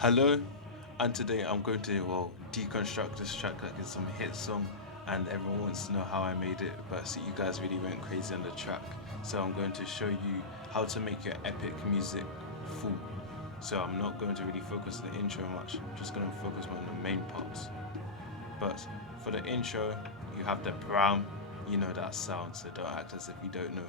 Hello, and today I'm going to deconstruct this track like it's some hit song, and everyone wants to know how I made it. But see, you guys really went crazy on the track, so I'm going to show you how to make your epic music full. So I'm not going to really focus on the intro much. I'm just going to focus on the main parts. But for the intro, you have the brown. You know that sound, so don't act as if you don't know.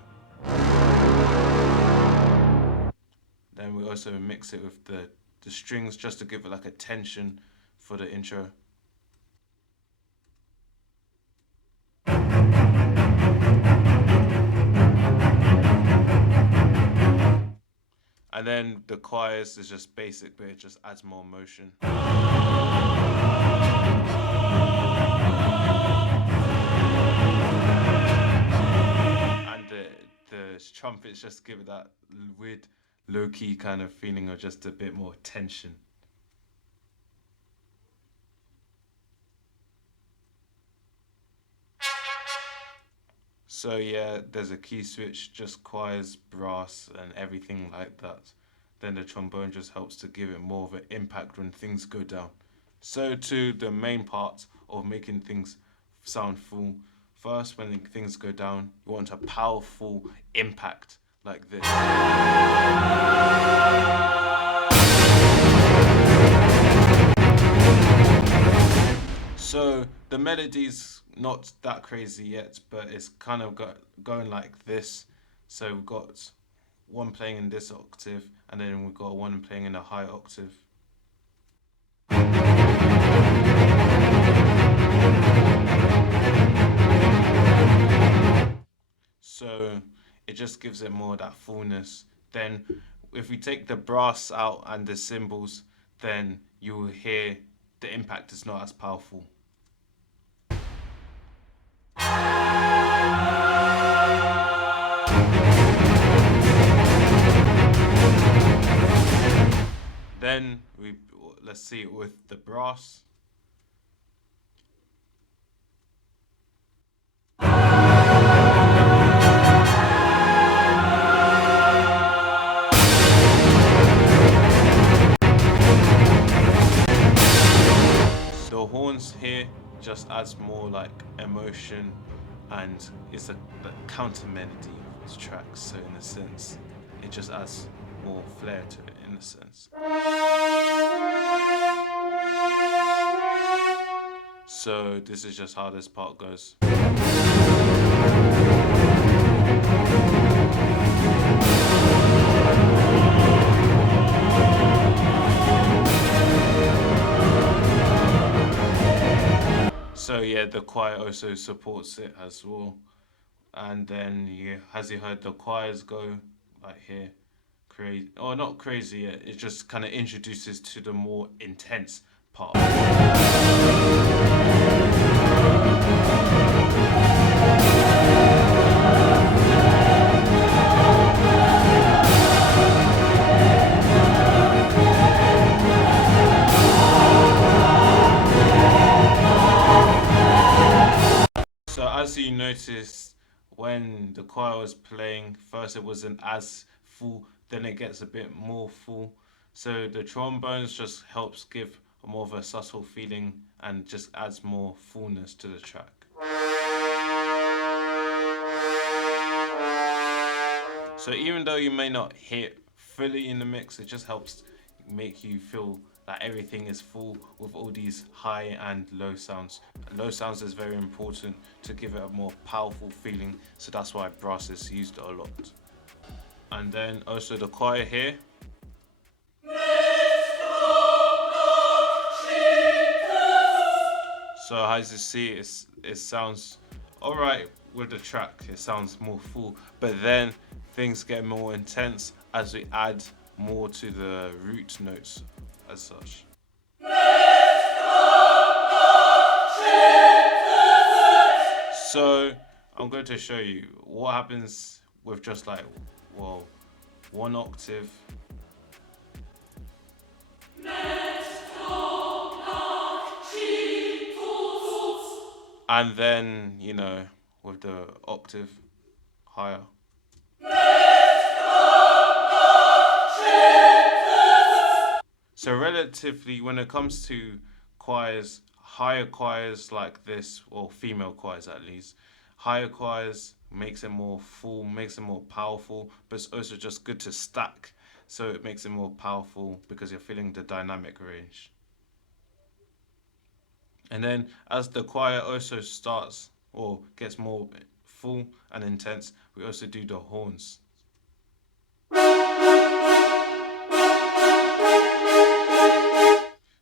Then we also mix it with the strings just to give it like a tension for the intro. And then the choirs is just basic, but it just adds more motion. And the trumpets just give it that weird low key kind of feeling of just a bit more tension. So yeah, there's a key switch, just choirs, brass, and everything like that. Then the trombone just helps to give it more of an impact when things go down. So to the main part of making things sound full. First, when things go down, you want a powerful impact like this. So the melody's not that crazy yet, but it's kind of going like this. So we've got one playing in this octave, and then we've got one playing in a high octave. So it just gives it more of that fullness. Then if we take the brass out and the cymbals, then you will hear the impact is not as powerful. Then let's see it with the brass. The horns here just adds more like emotion, and it's a counter melody of this track. So in a sense, it just adds more flair to it. In a sense. So this is just how this part goes. So yeah, the choir also supports it as well. And then as you heard, the choirs go like here, crazy, or not crazy yet. It just kind of introduces to the more intense part. So as you noticed, when the choir was playing, first it wasn't as full, then it gets a bit more full. So the trombones just helps give more of a subtle feeling and just adds more fullness to the track. So even though you may not hear it fully in the mix, it just helps make you feel that everything is full with all these high and low sounds. Low sounds is very important to give it a more powerful feeling, so that's why brass is used a lot. And then also the choir here. So as you see, it sounds alright with the track. It sounds more full, but then things get more intense as we add more to the root notes as such. So I'm going to show you what happens with just like, well, one octave. And then, with the octave higher. So So relatively, when it comes to choirs, higher choirs like this, or female choirs at least, higher choirs makes it more full, makes it more powerful, but it's also just good to stack. So it makes it more powerful because you're feeling the dynamic range. And then as the choir also starts or gets more full and intense, we also do the horns.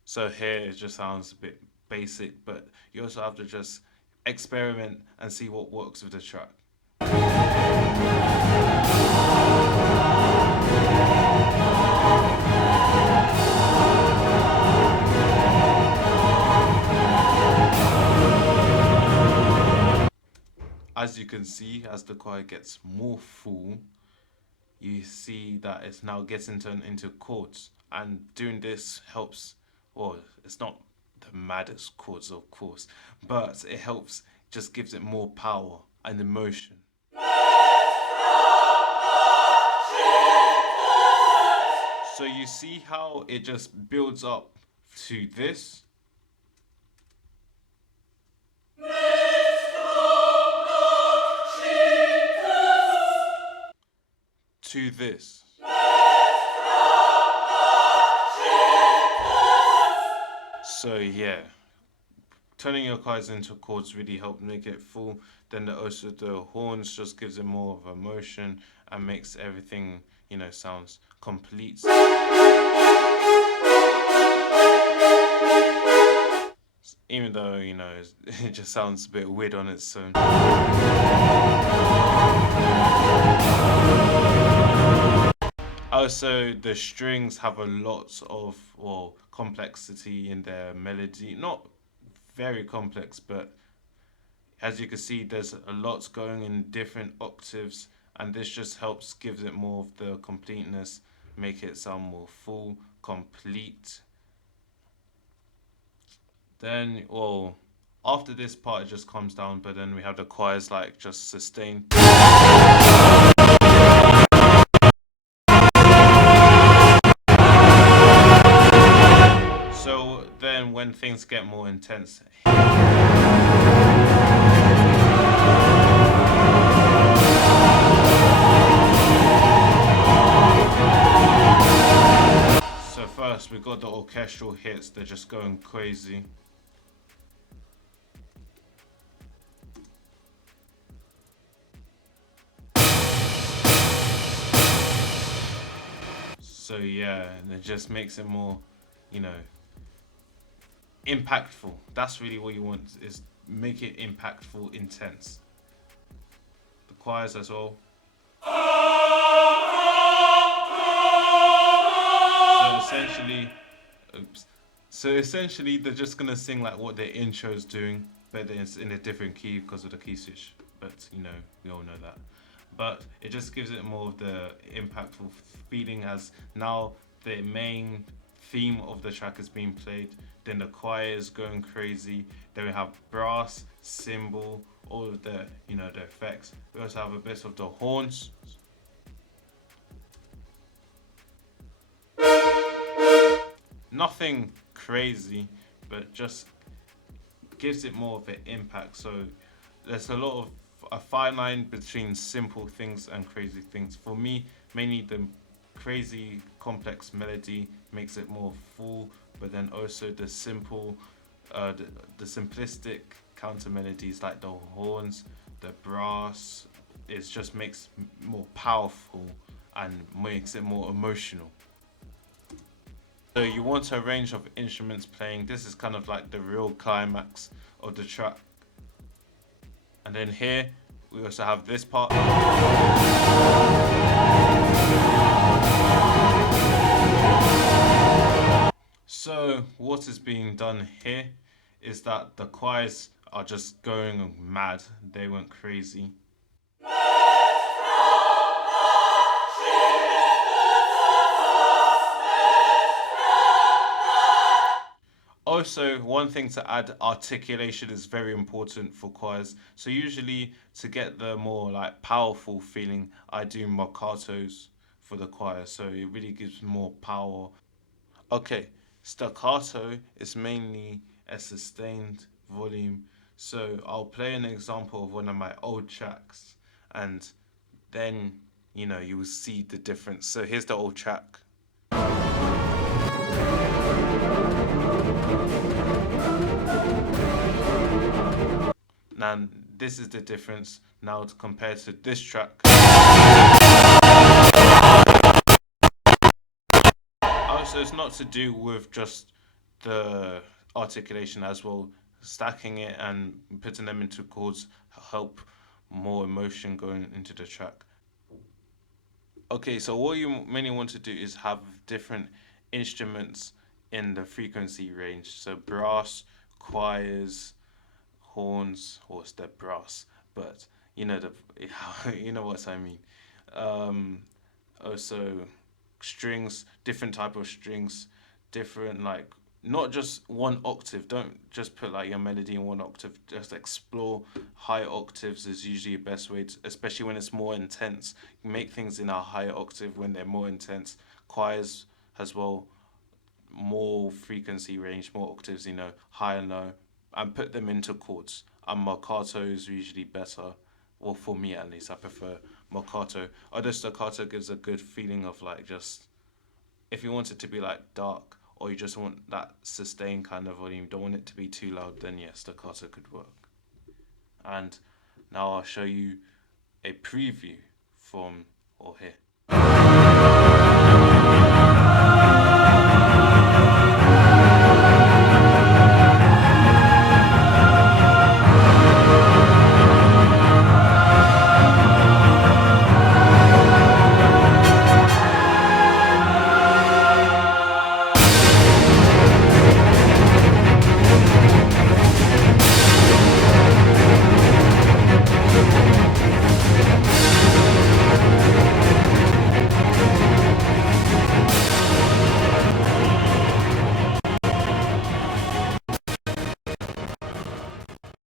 So here it just sounds a bit basic, but you also have to just experiment and see what works with the track. As you can see, as the choir gets more full, you see that it's now getting turned into chords. And doing this helps, well, it's not the maddest chords, of course, but it helps, just gives it more power and emotion. So you see how it just builds up to this, to this. So yeah, turning your cards into chords really help make it full. Then also the horns just gives it more of emotion and makes everything, sounds complete. Even though, it just sounds a bit weird on its own. Also, the strings have a lot of, well, complexity in their melody. Not very complex, but as you can see, there's a lot going in different octaves, and this just helps gives it more of the completeness, make it sound more full, complete. Then, well, after this part, it just comes down, but then we have the choirs like just sustain. So then, when things get more intense, so first we got the orchestral hits, they're just going crazy. So yeah, and it just makes it more, you know, impactful. That's really what you want, is make it impactful, intense. The choirs as well. So essentially, oops. So essentially, they're just gonna sing like what their intro is doing, but it's in a different key because of the key switch. But we all know that. But it just gives it more of the impactful feeling as now the main theme of the track is being played. Then the choir is going crazy. Then we have brass, cymbal, all of the the effects. We also have a bit of the horns. Nothing crazy, but just gives it more of an impact. So there's a lot of a fine line between simple things and crazy things. For me, mainly the crazy complex melody makes it more full, but then also the simple, the simplistic counter melodies like the horns, the brass, it just makes more powerful and makes it more emotional. So you want a range of instruments playing. This is kind of like the real climax of the track. And then here we also have this part. So what is being done here is that the choirs are just going mad. They went crazy. Also, one thing to add, articulation is very important for choirs. So usually to get the more like powerful feeling, I do marcatos for the choir. So it really gives more power. Okay, staccato is mainly a sustained volume. So I'll play an example of one of my old tracks, and then you will see the difference. So here's the old track. Now this is the difference now compared to this track. Also, it's not to do with just the articulation as well. Stacking it and putting them into chords help more emotion going into the track. Okay, so what you mainly want to do is have different instruments in the frequency range. So brass, choirs, horns, or step brass, but you know the you know what I mean. Um, Also strings, different type of strings, different like not just one octave. Don't just put like your melody in one octave. Just explore high octaves is usually the best way to, especially when it's more intense. Make things in a higher octave when they're more intense. Choirs as well, more frequency range, more octaves, high and low, and put them into chords. And marcato is usually better. Well, for me at least, I prefer marcato. Although staccato gives a good feeling of like just if you want it to be like dark or you just want that sustained kind of volume, don't want it to be too loud, then yes, staccato could work. And now I'll show you a preview from or here.